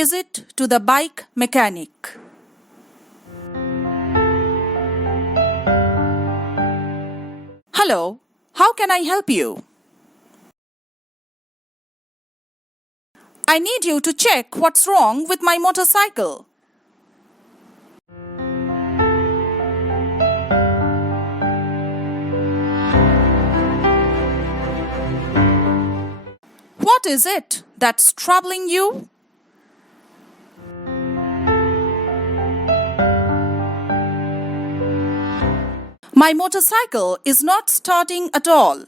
Visit to the bike mechanic. Hello, how can I help you? I need you to check what's wrong with my motorcycle. What is it that's troubling you? My motorcycle is not starting at all.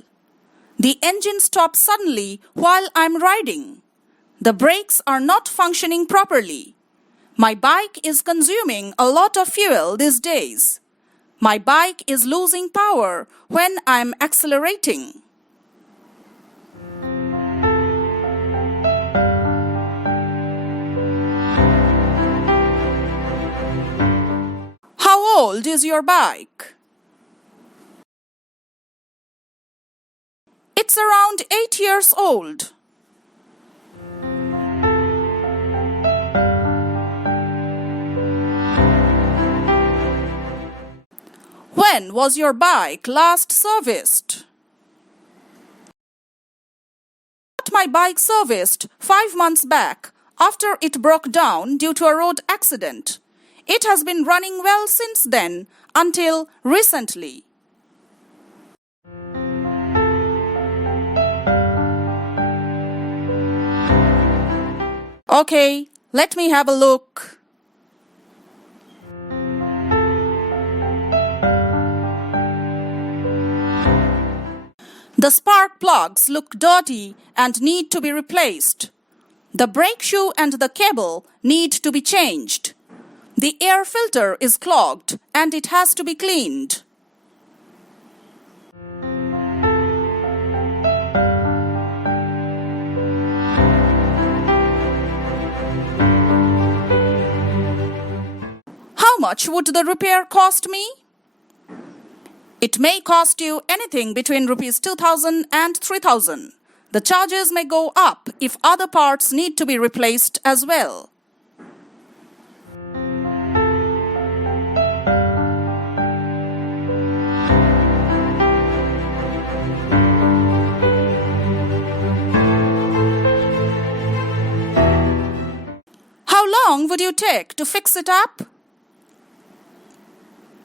The engine stops suddenly while I'm riding. The brakes are not functioning properly. My bike is consuming a lot of fuel these days. My bike is losing power when I'm accelerating. How old is your bike? It's around 8 years old. When was your bike last serviced? I got my bike serviced 5 months back after it broke down due to a road accident. It has been running well since then until recently. Okay, let me have a look. The spark plugs look dirty and need to be replaced. The brake shoe and the cable need to be changed. The air filter is clogged and it has to be cleaned. How much would the repair cost me? It may cost you anything between rupees 2,000 and 3,000. The charges may go up if other parts need to be replaced as well. How long would you take to fix it up?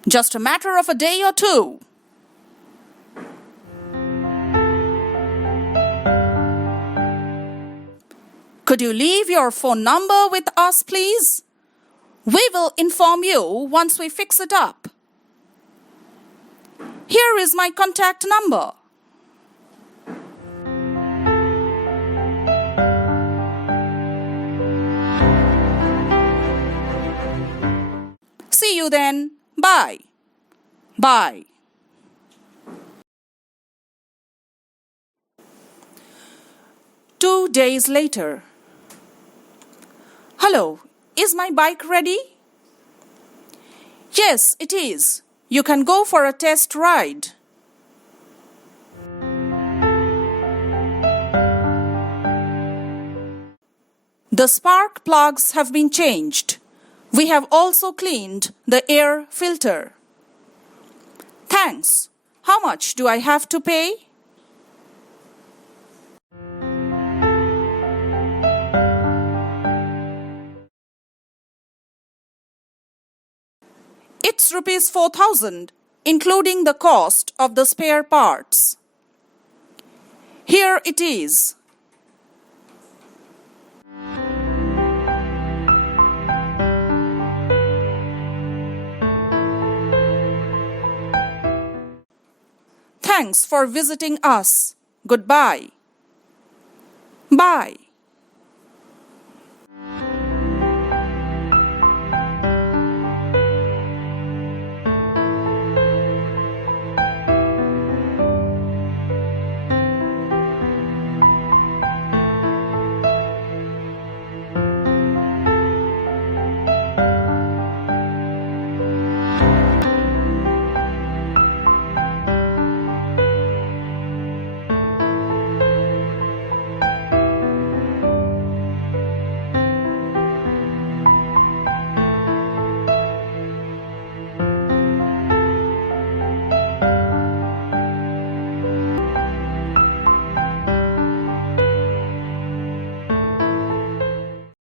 Just a matter of a day or two. Could you leave your phone number with us, please? We will inform you once we fix it up. Here is my contact number. See you then. Bye. Bye. Two days later. Hello, is my bike ready? Yes, it is. You can go for a test ride. The spark plugs have been changed. We have also cleaned the air filter. Thanks. How much do I have to pay? It's rupees 4,000, including the cost of the spare parts. Here it is. Thanks for visiting us. Goodbye. Bye.